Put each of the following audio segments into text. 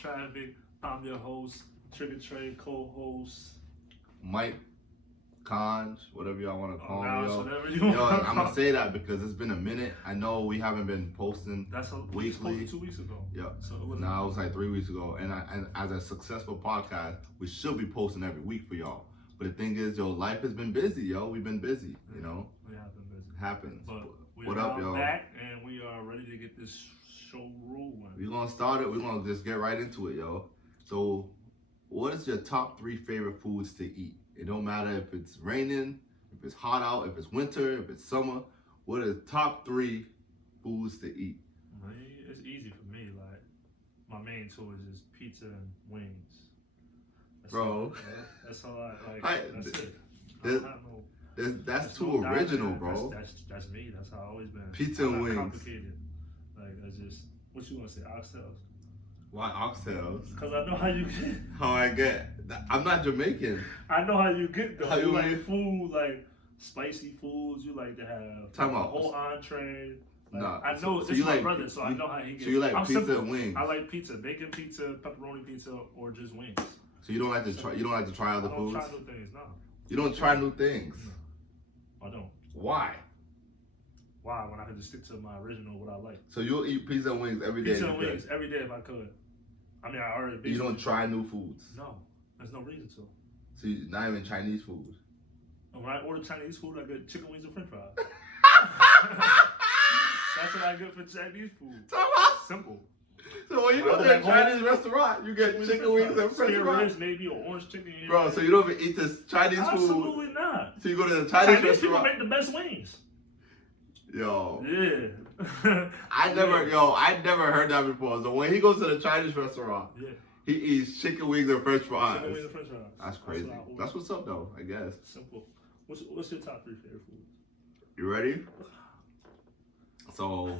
Traffic. I'm your host, Trigger Trade co-host. Mike, Conj, whatever y'all want to call me, yo. Whatever you want. I'm gonna say that because it's been a minute. I know we haven't been posting weekly. 2 weeks ago. Yeah. So it was like 3 weeks ago. And as a successful podcast, we should be posting every week for y'all. But the thing is, yo, life has been busy, yo. We've been busy, you know. We have been busy. It happens. But what up, yo? Back and we are ready to get this show rolling. We're gonna start it. We're gonna just get right into it, yo. So, what is your top 3 favorite foods to eat? It don't matter if it's raining, if it's hot out, if it's winter, if it's summer. What are the top 3 foods to eat? It's easy for me. Like, my main two is just pizza and wings. That's all I like. That's it. That's too original, bro. That's me. That's how I've always been. Pizza and wings. Complicated. Like, that's just, what you want to say, oxtails? Why oxtails? Because I know how you get. How I get? I'm not Jamaican. I know how you get though. How you like food, like spicy foods. You like to have a whole entree. Like, nah, I know it's my brother, so I know how he gets. So you like I'm pizza simple. and wings? I like pizza, bacon pizza, pepperoni pizza, or just wings. So you don't like to try? You don't like to try other foods? I don't try new things. No. You don't try new things? No, I don't. Why? Why? When I can just stick to my original, what I like. So you'll eat pizza and wings every day? Pizza and wings every day if I could. I mean, I already. You don't try new foods? No, there's no reason to. So you're not even Chinese food? And when I order Chinese food, I get chicken wings and French fries. That's what I get for Chinese food. Simple. So when you go to a Chinese restaurant, you get chicken wings and French fries? Maybe, or orange chicken. Bro, so you don't even eat this Chinese food? Absolutely not. So you go to the Chinese restaurant? People make the best wings. Yo. Yeah. I never heard that before. So when he goes to the Chinese restaurant, he eats chicken wings and French fries. Chicken wings and French fries. That's crazy. That's what's up, though, I guess. Simple. What's your top 3 favorite foods? You ready? So,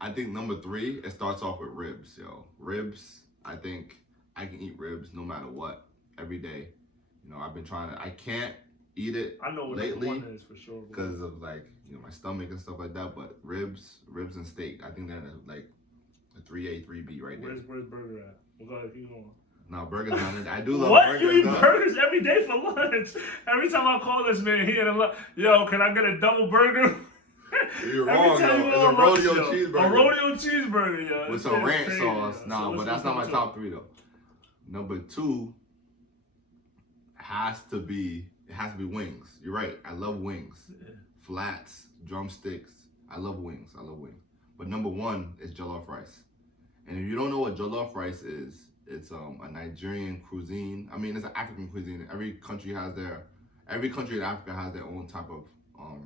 I think number 3, it starts off with ribs, yo. Ribs, I think I can eat ribs no matter what, every day. You know, I've been trying to, I can't eat it I know what lately one is for sure. Because of like, you know, my stomach and stuff like that, but ribs and steak, I think that is like a 3A, 3B right there. Where's burger at? We'll go ahead, keep going. No, burgers not in. I do love burgers. What? You eat burgers every day for lunch? Every time I call this man, he had a lunch. Yo, can I get a double burger? You're wrong, yo. It's a rodeo cheeseburger. A rodeo cheeseburger, yo. With some ranch sauce. Nah, but that's not my top 3 though. Number 2 has to be wings. You're right. I love wings. Yeah. Flats, drumsticks. I love wings. But number 1 is jollof rice. And if you don't know what jollof rice is, it's a Nigerian cuisine. I mean, it's an African cuisine. Every country in Africa has their own type of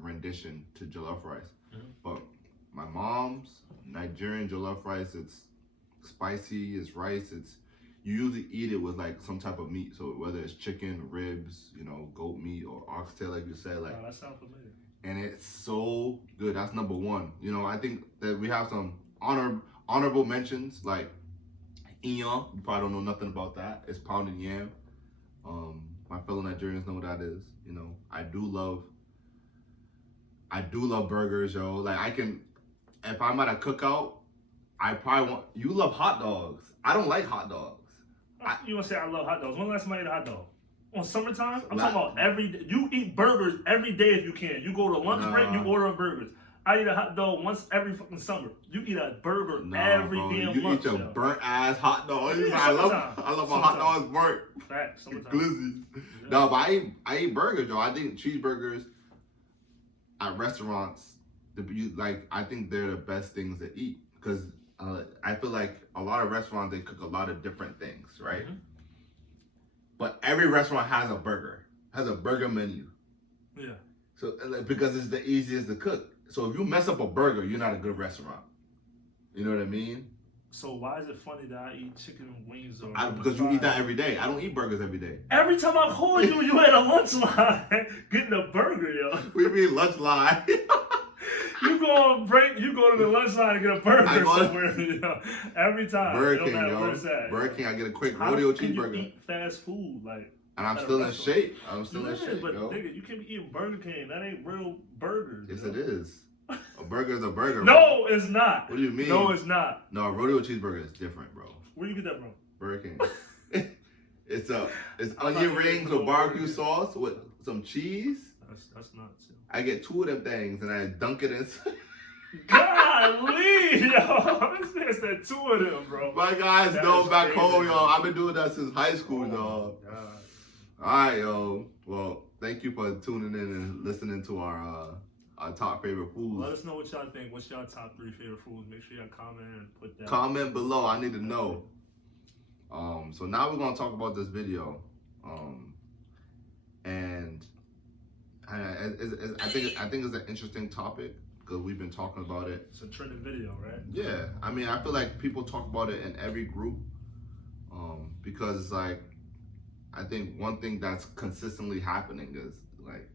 rendition to jollof rice. Mm-hmm. But my mom's Nigerian jollof rice, it's spicy, it's rice, you usually eat it with like some type of meat. So whether it's chicken, ribs, you know, goat meat or oxtail, like you said, like. Oh, that sounds familiar. And it's so good. That's number 1. You know, I think that we have some honorable mentions like Iyan. You probably don't know nothing about that. It's pounded yam. My fellow Nigerians know what that is. You know, I do love burgers, yo. Like if I'm at a cookout, I probably want. You love hot dogs. I don't like hot dogs. You gonna say I love hot dogs? When last time I ate a hot dog? On summertime? I'm talking about every day. You eat burgers every day if you can. You go to lunch break, you order burgers. I eat a hot dog once every fucking summer. You eat a burger every damn lunch. You eat your burnt ass hot dog. I love my hot dogs burnt. Facts. Glizzy. Yeah. No, but I eat burgers, yo. I think cheeseburgers at restaurants, I think they're the best things to eat because I feel like a lot of restaurants, they cook a lot of different things, right? Mm-hmm. But every restaurant has a burger menu. Yeah. So because it's the easiest to cook. So if you mess up a burger, you're not a good restaurant. You know what I mean? So why is it funny that I eat chicken wings or because you eat that every day. I don't eat burgers every day. Every time I call you, you at a lunch line getting a burger, yo. We mean lunch line. You go to the lunch line and get a burger somewhere, yo. Every time. Burger King, yo. Burger King, I get a quick rodeo cheeseburger. You eat fast food, like. And I'm still in shape. But nigga, you can't be eating Burger King. That ain't real burgers. Yes, it is. A burger is a burger. No, it's not. What do you mean? No, it's not. No, a rodeo cheeseburger is different, bro. Where you get that from? Burger King. It's I'm onion not rings eating with barbecue Burger King. sauce with some cheese. That's nuts. I get 2 of them things and I dunk it in. Golly, yo. This man said 2 of them, bro. My guys That know is back crazy, home, yo. man. I've been doing that since high school, Oh, dog. my God. Alright, yo. Well, thank you for tuning in and listening to our top favorite foods. Let us know what y'all think. What's y'all top 3 favorite foods? Make sure y'all comment and put that. Comment below. I need to know. So now we're gonna talk about this video. And I think it's an interesting topic because we've been talking about it. It's a trending video, right? Yeah, I mean, I feel like people talk about it in every group because it's like, I think one thing that's consistently happening is like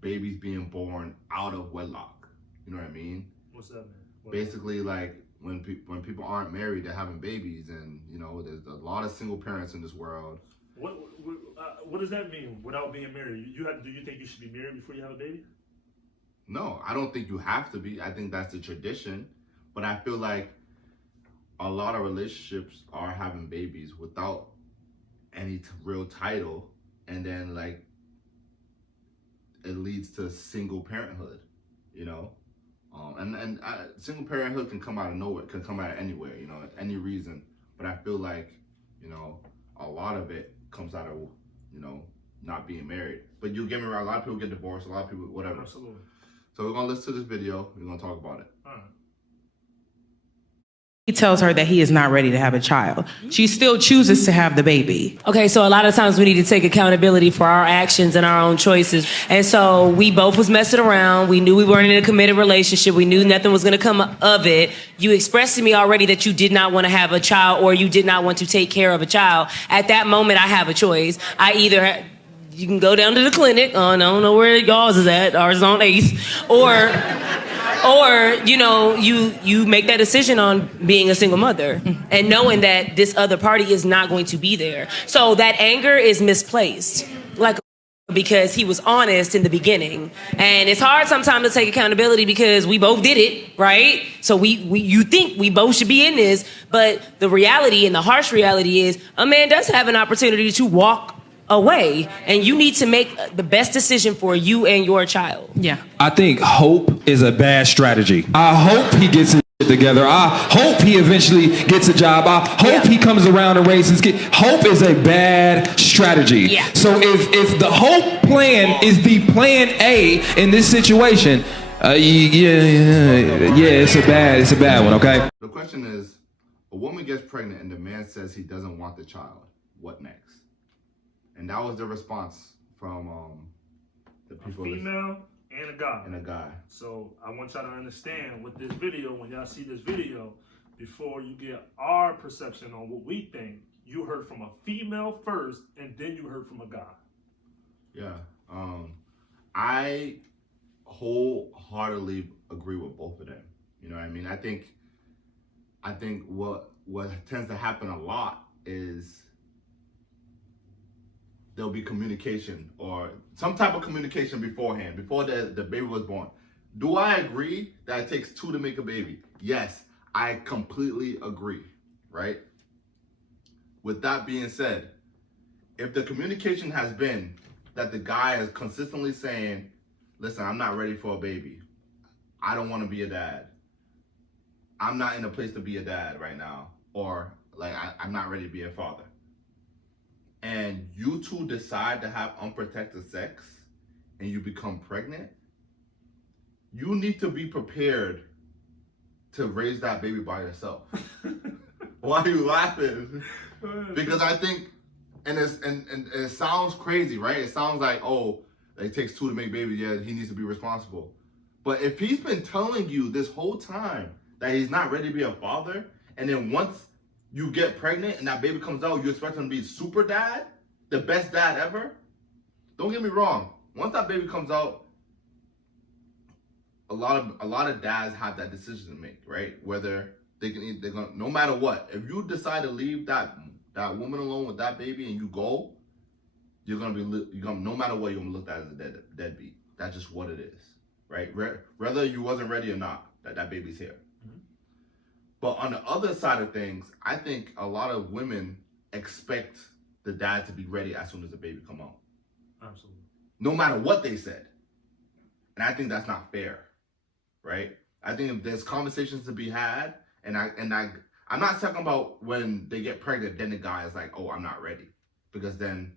babies being born out of wedlock. You know what I mean? What's that, man? Basically, like when people aren't married, they're having babies, and you know, there's a lot of single parents in this world. What does that mean? Without being married, do you think you should be married before you have a baby? No, I don't think you have to be. I think that's the tradition, but I feel like a lot of relationships are having babies without any real title, and then like it leads to single parenthood, you know. Single parenthood can come out of nowhere, can come out of anywhere, you know, any reason. But I feel like, you know, a lot of it comes out of, you know, not being married. But you get me wrong, a lot of people get divorced, a lot of people, whatever. Absolutely. So we're gonna listen to this video. We're gonna talk about it. All right. He tells her that he is not ready to have a child. She still chooses to have the baby. Okay, so a lot of times we need to take accountability for our actions and our own choices. And so we both was messing around. We knew we weren't in a committed relationship. We knew nothing was going to come of it. You expressed to me already that you did not want to have a child or you did not want to take care of a child. At that moment, I have a choice. You can go down to the clinic. I don't know where y'all's is at. Ours is on 8th. Or, you know, you make that decision on being a single mother and knowing that this other party is not going to be there. So that anger is misplaced, because he was honest in the beginning. And it's hard sometimes to take accountability because we both did it, right? So you think we both should be in this, but the reality and the harsh reality is a man does have an opportunity to walk away, and you need to make the best decision for you and your child. Yeah. I think hope is a bad strategy. I hope he gets his shit together. I hope he eventually gets a job. I hope he comes around and raises his kid. Hope is a bad strategy. Yeah. So if the hope plan is the plan A in this situation, it's a bad one, okay? The question is, a woman gets pregnant and the man says he doesn't want the child. What next? And that was the response from the people. A female and a guy. And a guy. So I want y'all to understand with this video, when y'all see this video, before you get our perception on what we think, you heard from a female first, and then you heard from a guy. Yeah. I wholeheartedly agree with both of them. You know what I mean? I think what tends to happen a lot is there'll be communication or some type of communication beforehand, before the baby was born. Do I agree that it takes 2 to make a baby? Yes, I completely agree, right? With that being said, if the communication has been that the guy is consistently saying, listen, I'm not ready for a baby. I don't want to be a dad. I'm not in a place to be a dad right now. Or like, I'm not ready to be a father. And you two decide to have unprotected sex and you become pregnant, you need to be prepared to raise that baby by yourself. Why are you laughing? Because I think, and it sounds crazy, right? It sounds like, oh, it takes 2 to make babies. Yeah, he needs to be responsible. But if he's been telling you this whole time that he's not ready to be a father, and then once you get pregnant and that baby comes out, you expect him to be super dad, the best dad ever? Don't get me wrong. Once that baby comes out, a lot of dads have that decision to make, right? Whether they're gonna, no matter what, if you decide to leave that woman alone with that baby and you go, you're gonna no matter what, you're gonna look at it as a deadbeat. That's just what it is, right? Whether you wasn't ready or not, that baby's here. But on the other side of things, I think a lot of women expect the dad to be ready as soon as the baby come out. Absolutely. No matter what they said. And I think that's not fair, right? I think if there's conversations to be had, I'm not talking about when they get pregnant, then the guy is like, oh, I'm not ready. Because then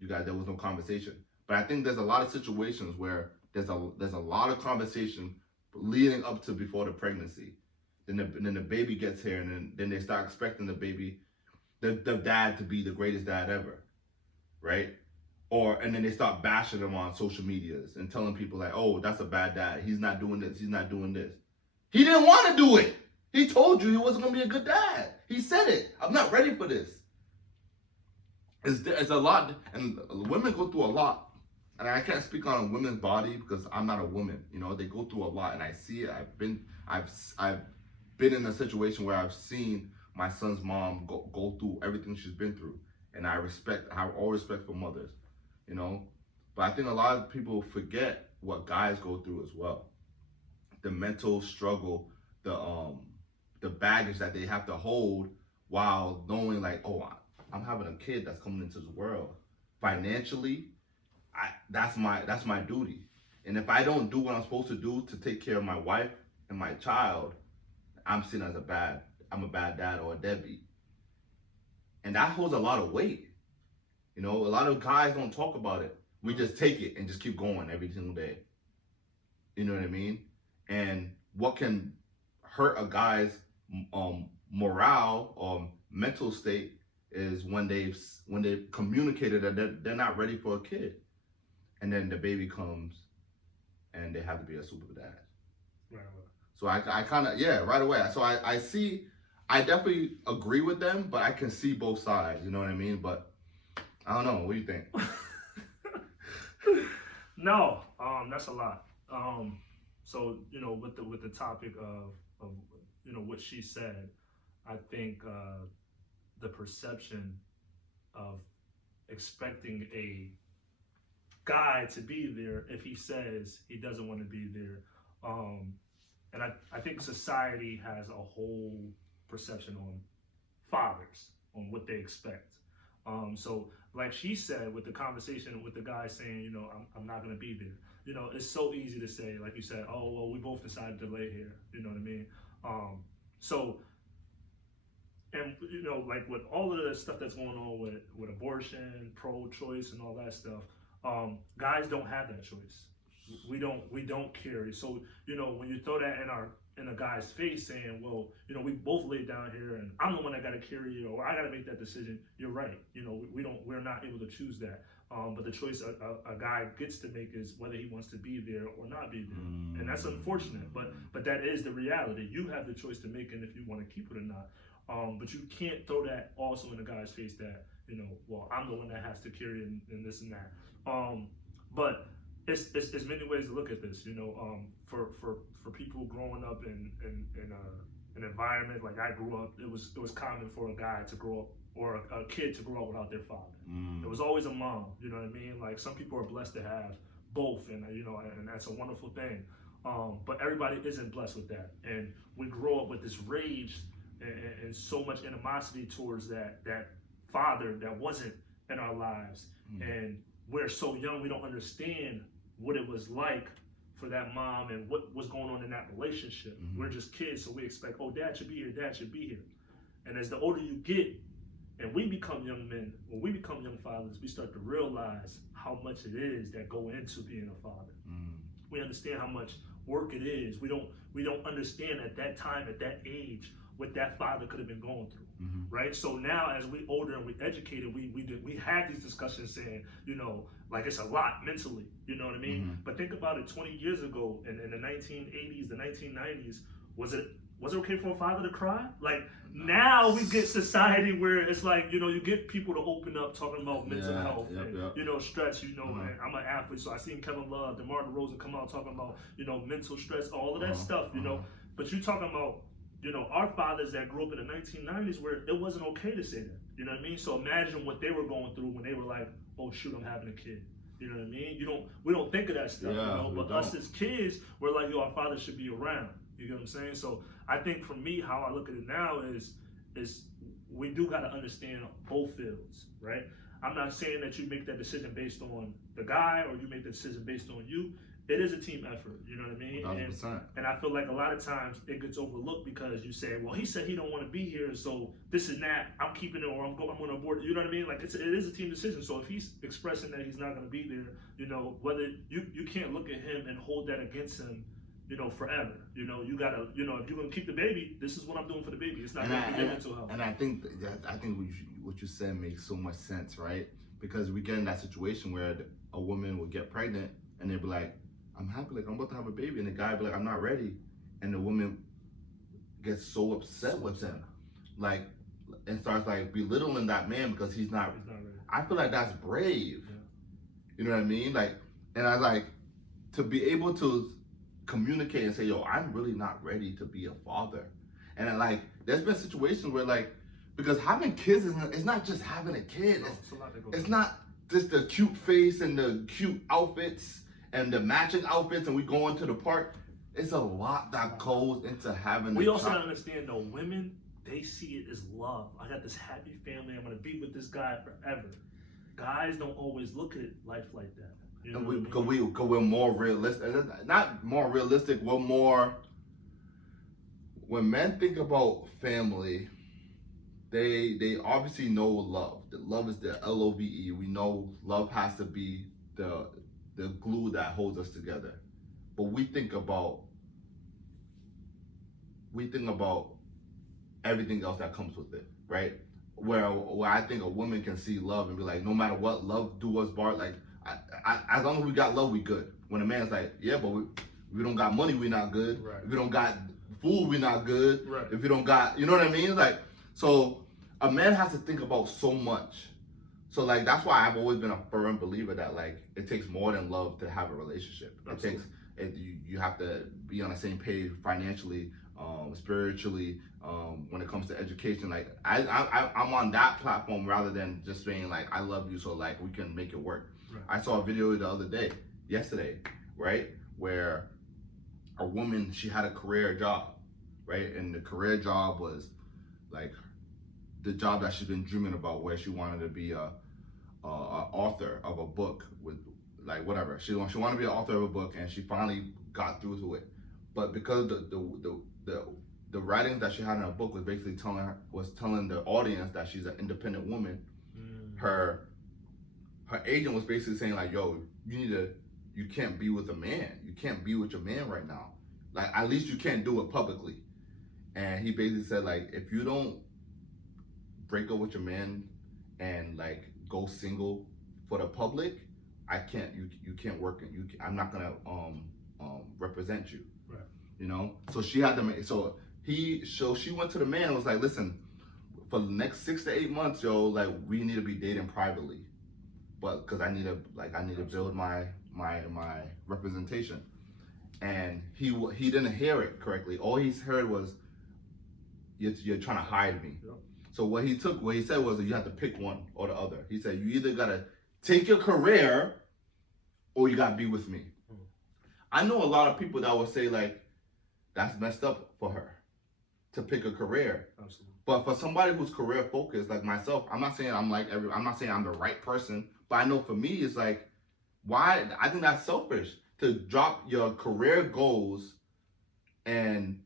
there was no conversation. But I think there's a lot of situations where there's a lot of conversation leading up to before the pregnancy. Then the baby gets here, and then they start expecting the dad to be the greatest dad ever, right? And then they start bashing him on social medias and telling people like, oh, that's a bad dad. He's not doing this. He's not doing this. He didn't want to do it. He told you he wasn't going to be a good dad. He said it. I'm not ready for this. It's a lot, and women go through a lot. And I can't speak on a woman's body because I'm not a woman. You know, they go through a lot, and I see it. I've been in a situation where I've seen my son's mom go through everything she's been through, and I have all respect for mothers, you know. But I think a lot of people forget what guys go through as well. The mental struggle, the baggage that they have to hold while knowing like, oh, I'm having a kid that's coming into the world. Financially, that's my duty. And if I don't do what I'm supposed to do to take care of my wife and my child, I'm seen as I'm a bad dad or a deadbeat. And that holds a lot of weight. You know, a lot of guys don't talk about it. We just take it and just keep going every single day. You know what I mean? And what can hurt a guy's morale or mental state is when they've communicated that they're not ready for a kid. And then the baby comes and they have to be a super dad. Right. So I kind of, right away. So I definitely agree with them, but I can see both sides, you know what I mean? But I don't know, what do you think? No, that's a lot. So, you know, with the topic of you know, what she said, I think the perception of expecting a guy to be there if he says he doesn't want to be there. And I think society has a whole perception on fathers, on what they expect. So like she said, with the conversation with the guy saying, you know, I'm not going to be there. You know, it's so easy to say, like you said, oh, well, we both decided to lay here. You know what I mean? And, you know, like with all of the stuff that's going on with abortion, pro-choice and all that stuff, guys don't have that choice. We don't carry. So, you know, when you throw that in a guy's face saying, well, you know, we both laid down here and I'm the one that got to carry you, or I got to make that decision, you're right. You know, we're not able to choose that. But the choice a guy gets to make is whether he wants to be there or not be there. And that's unfortunate, but that is the reality. You have the choice to make and if you want to keep it or not. But you can't throw that also in a guy's face that, you know, well, I'm the one that has to carry and this and that. But it's many ways to look at this, you know. For people growing up in an environment like I grew up, it was common for a guy to grow up or a kid to grow up without their father. It was always a mom, you know what I mean? Like some people are blessed to have both, and you know, and that's a wonderful thing. But everybody isn't blessed with that, and we grow up with this rage and so much animosity towards that father that wasn't in our lives, and we're so young we don't understand what it was like for that mom and what was going on in that relationship. We're just kids, so we expect, oh, dad should be here, dad should be here. And as the older you get, and we become young men, when we become young fathers, we start to realize how much it is that go into being a father. We understand how much work it is. We don't understand at that time, at that age, what that father could have been going through, right? So now, as we older and we educated, we had these discussions saying, you know, like it's a lot mentally, you know what I mean? But think about it, 20 years ago, in the 1980s, the 1990s, was it okay for a father to cry? Like now we get society where it's like, you know, you get people to open up talking about mental health and you know, stress. You know, and I'm an athlete, so I seen Kevin Love, DeMar DeRozan come out talking about, you know, mental stress, all of that stuff, you know. But you talking about, you know, our fathers that grew up in the 1990s where it wasn't okay to say that. You know what I mean? So imagine what they were going through when they were like, oh shoot, I'm having a kid. You know what I mean? We don't think of that stuff, you know. But us as kids, we're like, yo, our father should be around. You get what I'm saying? So I think for me, how I look at it now is we do got to understand both fields, right? I'm not saying that you make that decision based on the guy or you make the decision based on you. It is a team effort, you know what I mean? 100%. And I feel like a lot of times it gets overlooked because you say, well, he said he don't want to be here, so this and that, I'm keeping it or I'm going to abort it. You know what I mean? Like it is a team decision. So if he's expressing that he's not going to be there, you know, whether you can't look at him and hold that against him, you know, forever. You know, you gotta, you know, if you're gonna keep the baby, this is what I'm doing for the baby. It's not gonna be mental health. And I think what you said makes so much sense, right? Because we get in that situation where a woman will get pregnant and they'll be like, I'm happy, like I'm about to have a baby, and the guy be like, I'm not ready, and the woman gets so upset with him, like, and starts like belittling that man because he's not ready. I feel like that's brave. Yeah. You know what I mean? Like, and I like to be able to communicate and say, yo, I'm really not ready to be a father. And then, like, there's been situations where like, because having kids it's not just having a kid. It's not just the cute face and the cute outfits and the matching outfits and we go into the park. It's a lot that goes into having we also gotta understand though, women, they see it as love. I got this happy family, I'm gonna be with this guy forever. Guys don't always look at life like that. You know because we're more realistic. Not more realistic, we're more, when men think about family, they obviously know love. The love is the LOVE. We know love has to be the glue that holds us together. But we think about everything else that comes with it, right? Where I think a woman can see love and be like, no matter what, love do us part. Like, as long as we got love, we good. When a man's like, yeah, but we don't got money, we not good. Right. If we don't got food, we not good. Right. If we don't got, you know what I mean? Like, so a man has to think about so much. So like, that's why I've always been a firm believer that like, it takes more than love to have a relationship. Absolutely. You have to be on the same page financially, spiritually, when it comes to education. Like I'm on that platform rather than just saying like, I love you, so like we can make it work. Right. I saw a video yesterday, right? Where a woman, she had a career job, right? And the career job was like the job that she's been dreaming about, where she wanted to be a author of a book with like whatever. She wanted to be an author of a book, and she finally got through to it. But because the writing that she had in her book was basically telling the audience that she's an independent woman. Her agent was basically saying like, yo, you can't be with a man. You can't be with your man right now. Like, at least you can't do it publicly. And he basically said like, if you don't break up with your man and like go single for the public, you can't work. I'm not gonna represent you. Right. You know. So she had to. So she went to the man and was like, listen, for the next 6 to 8 months, yo, like we need to be dating privately, but because I need to build my representation. And he didn't hear it correctly. All he heard was, you're trying to hide me. Yep. So what he said was that you have to pick one or the other. He said, you either gotta take your career or you gotta be with me. I know a lot of people that would say like, that's messed up for her to pick a career. Absolutely. But for somebody who's career focused like myself, I'm not saying I'm not saying I'm the right person, but I know for me it's like, why? I think that's selfish to drop your career goals and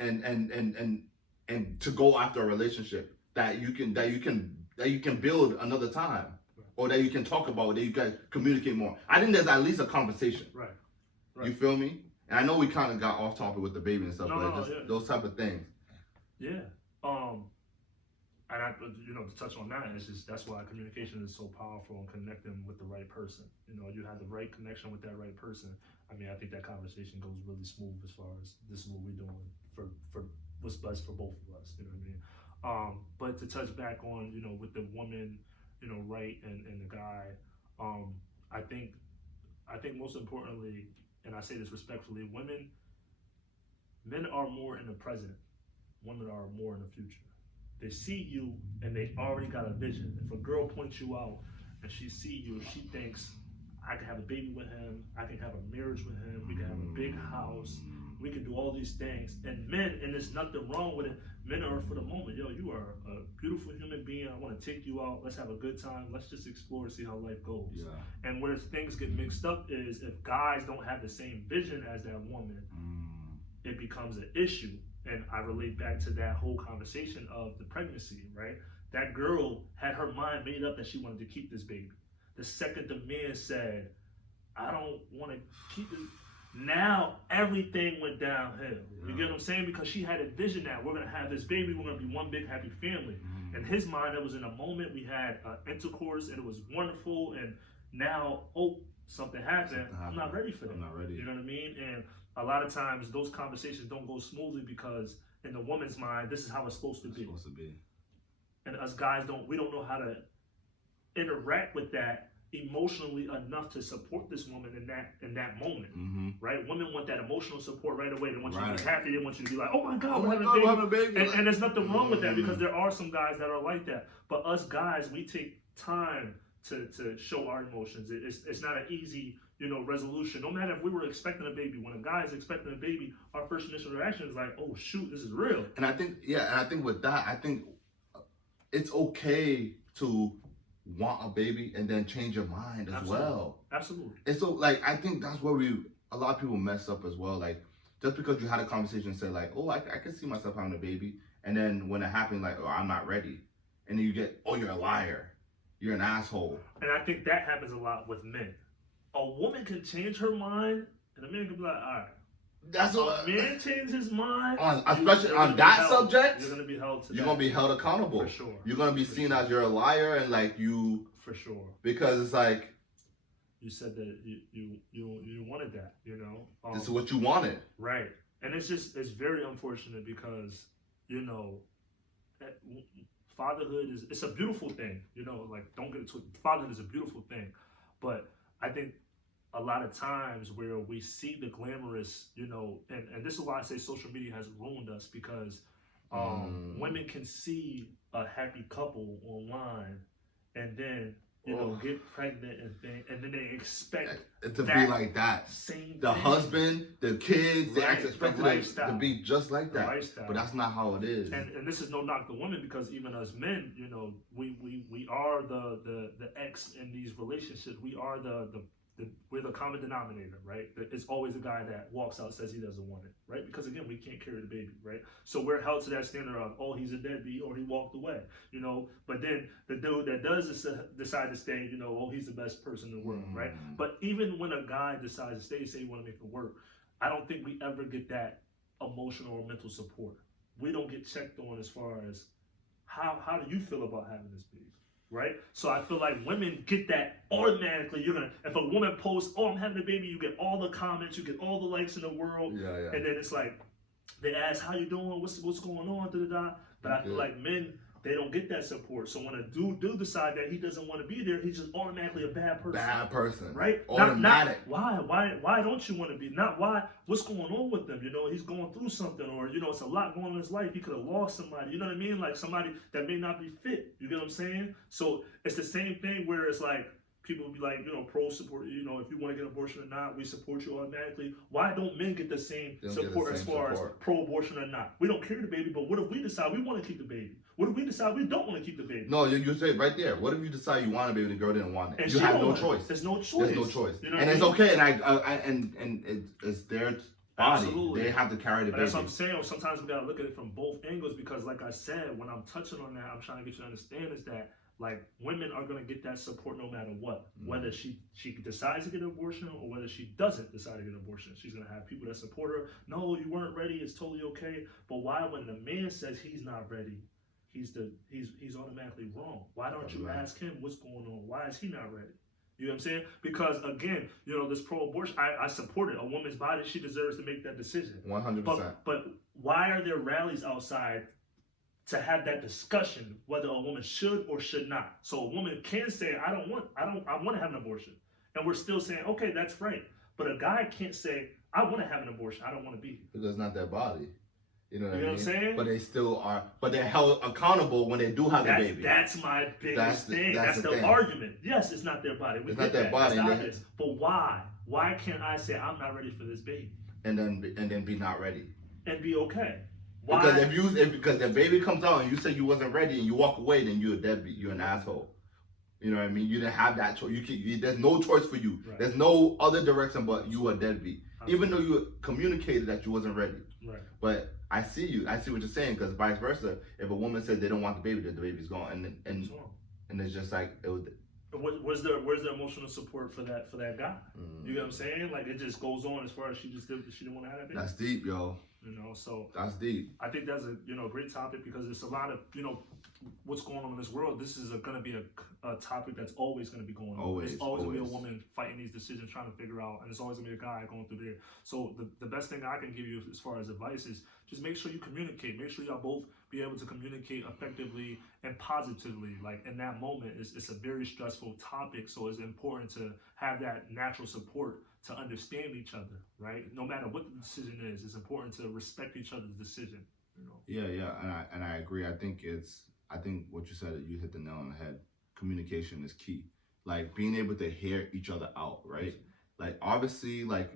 to go after a relationship that you can build another time, or that you can talk about, that you guys communicate more. I think there's at least a conversation. Right. You feel me? And I know we kind of got off topic with the baby and stuff, those type of things. Yeah. And to touch on that, it's just, that's why communication is so powerful and connecting with the right person. You know, you have the right connection with that right person. I mean, I think that conversation goes really smooth as far as this is what we're doing for what's best for both of us. You know what I mean? But to touch back on, with the woman, right, and the guy, I think most importantly, and I say this respectfully, men are more in the present. Women are more in the future. They see you and they already got a vision. If a girl points you out and she see you, she thinks, I can have a baby with him, I can have a marriage with him, we can have a big house, We can do all these things. And men, and there's nothing wrong with it. Men are for the moment. Yo, you are a beautiful human being. I want to take you out. Let's have a good time. Let's just explore and see how life goes. Yeah. And where things get mixed up is if guys don't have the same vision as that woman, it becomes an issue. And I relate back to that whole conversation of the pregnancy, right? That girl had her mind made up that she wanted to keep this baby. The second the man said, I don't want to keep it, now everything went downhill. You get what I'm saying? Because she had a vision that we're going to have this baby, we're going to be one big happy family. In his mind, it was in a moment we had intercourse and it was wonderful, and now, something happened. I'm not ready for that. I'm not ready. You know what I mean? And a lot of times those conversations don't go smoothly because in the woman's mind, this is how it's supposed to be. And us guys we don't know how to interact with that emotionally enough to support this woman in that moment, right? Women want that emotional support right away. They want you to be happy. They want you to be like, oh my God, we're having a baby. And there's nothing wrong with that because there are some guys that are like that. But us guys, we take time to show our emotions. It's not an easy, resolution. No matter if we were expecting a baby, when a guy is expecting a baby, our first initial reaction is like, oh shoot, this is real. And I think with that, I think it's okay to want a baby and then change your mind as well. Absolutely. And so, I think that's where a lot of people mess up as well. Like, just because you had a conversation and said, like, oh, I can see myself having a baby. And then when it happens, like, oh, I'm not ready. And then you get, oh, you're a liar. You're an asshole. And I think that happens a lot with men. A woman can change her mind, and a man can be like, all right. That's what a man change his mind, especially on that subject. You're gonna be held to. You're gonna be held accountable. For sure. You're gonna be seen as you're a liar and like you. For sure. Because it's like you said that you wanted that. This is what you wanted. Right. And it's very unfortunate because fatherhood it's a beautiful thing. Don't get it twisted. Fatherhood is a beautiful thing, but I think a lot of times where we see the glamorous, and this is why I say social media has ruined us because women can see a happy couple online and then get pregnant and then they expect it to be like that. The husband, the kids, they expect it to be just like that. But that's not how it is. And this is no knock to women because even as men, we are the X in these relationships. We are we're the common denominator, right? It's always a guy that walks out and says he doesn't want it, right? Because again, we can't carry the baby, right? So we're held to that standard of, oh, he's a deadbeat or he walked away, But then the dude that does decide to stay, oh, he's the best person in the world, right? But even when a guy decides to stay, say you want to make it work, I don't think we ever get that emotional or mental support. We don't get checked on as far as how do you feel about having this baby? Right? So I feel like women get that automatically. If a woman posts, oh, I'm having a baby, you get all the comments, you get all the likes in the world. Yeah. And then it's like, they ask, how you doing? What's going on? Da-da-da. But I feel like men, they don't get that support. So when a dude do decide that he doesn't want to be there, he's just automatically a bad person. Bad person. Right? Automatic. Not why don't you want to be? Not why, what's going on with him? He's going through something or, it's a lot going on in his life. He could have lost somebody. You know what I mean? Like somebody that may not be fit. You get what I'm saying? So it's the same thing where it's like, people be like, pro support, if you want to get an abortion or not, we support you automatically. Why don't men get the same support as far as pro-abortion or not? We don't carry the baby, but what if we decide we want to keep the baby? What if we decide we don't want to keep the baby? No, you say right there. What if you decide you want a baby and the girl didn't want it? And you have no choice. There's no choice. There's no choice. And it's okay. And it's their body. Absolutely. They have to carry the baby. That's what I'm saying. Sometimes we gotta look at it from both angles because, like I said, when I'm touching on that, I'm trying to get you to understand is that women are gonna get that support no matter what. Whether she decides to get an abortion or whether she doesn't decide to get an abortion, she's gonna have people that support her. No, you weren't ready. It's totally okay. But why, when the man says he's not ready, he's automatically wrong? Why don't you ask him what's going on? Why is he not ready? You know what I'm saying? Because again, this pro-abortion, I support it. A woman's body, she deserves to make that decision. 100%. But why are there rallies outside to have that discussion whether a woman should or should not? So a woman can say, I want to have an abortion. And we're still saying, okay, that's right. But a guy can't say, I want to have an abortion. I don't want to be here. Because it's not their body. You know what I mean? What I'm saying? But they still are. But they're held accountable when they do have the baby. That's my biggest thing. That's the thing. Argument. Yes, it's not their body. It's not their body. But why? Why can't I say I'm not ready for this baby? and then be not ready. And be okay. Why? Because because the baby comes out and you say you wasn't ready and you walk away, then you're a deadbeat. You're an asshole. You know what I mean? You didn't have that choice. There's no choice for you. Right. There's no other direction but you are deadbeat. Even though you communicated that you wasn't ready. Right. But I see what you're saying, because vice versa, if a woman said they don't want the baby, then the baby's gone, and it's just like it was. Where's the emotional support for that guy? You get what I'm saying? Like, it just goes on as far as she didn't want to have that baby. That's deep, yo. You know, so that's deep. I think that's a great topic, because it's a lot of what's going on in this world. This is going to be a topic that's always going to be going on. It's always going to be a woman fighting these decisions, trying to figure out, and it's always going to be a guy going through there. So the best thing I can give you as far as advice is just make sure you communicate. Make sure y'all both be able to communicate effectively and positively. Like, in that moment, it's a very stressful topic, so it's important to have that natural support to understand each other, right? No matter what the decision is, it's important to respect each other's decision. Yeah, and I agree. I think what you said, you hit the nail on the head. Communication is key. Like, being able to hear each other out, right? Like, obviously, like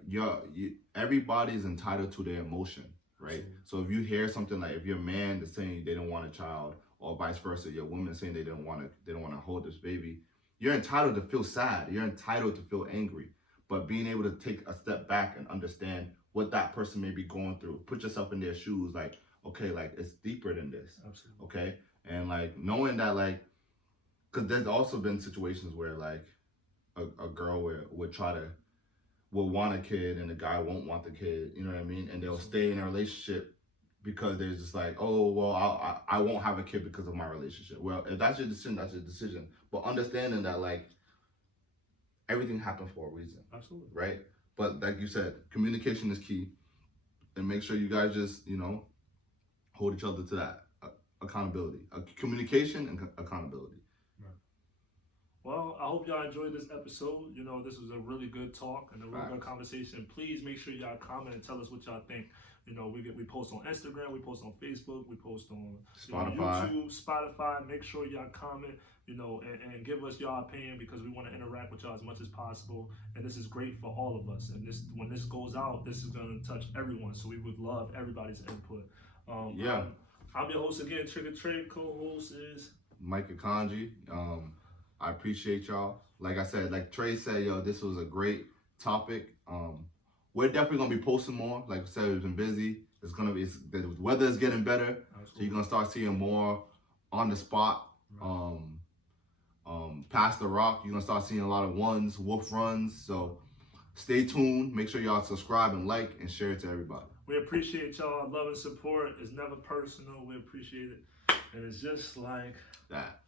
everybody's entitled to their emotion, right? So if you hear something, like if your man is saying they don't want a child, or vice versa, your woman is saying they don't want to hold this baby, you're entitled to feel sad. You're entitled to feel angry. But being able to take a step back and understand what that person may be going through, put yourself in their shoes, like, okay, like, it's deeper than this. Absolutely. Okay? And like, knowing that, like, because there's also been situations where like a girl would want a kid and the guy won't want the kid, you know what I mean? And they'll stay in a relationship because they're just like, oh, well, I won't have a kid because of my relationship. Well, if that's your decision, that's your decision. But understanding that, like, everything happens for a reason. Absolutely. Right? But like you said, communication is key. And make sure you guys just, hold each other to that. Accountability. Communication and accountability. Right. Well, I hope y'all enjoyed this episode. This was a really good talk and a really good conversation. Please make sure y'all comment and tell us what y'all think. We post on Instagram, we post on Facebook, we post on Spotify. YouTube, Spotify. Make sure y'all comment, and give us y'all opinion, because we want to interact with y'all as much as possible. And this is great for all of us. And when this goes out, this is going to touch everyone. So we would love everybody's input. I'm your host again, Trigger Trey. Co-host is Mike Akanji. I appreciate y'all. Like I said, like Trey said, this was a great topic. We're definitely gonna be posting more. Like I said, we've been busy. The weather is getting better, so you're gonna start seeing more on the spot. Past the rock, you're gonna start seeing a lot of wolf runs. So stay tuned. Make sure y'all subscribe and like and share it to everybody. We appreciate y'all love and support. It's never personal. We appreciate it, and it's just like that.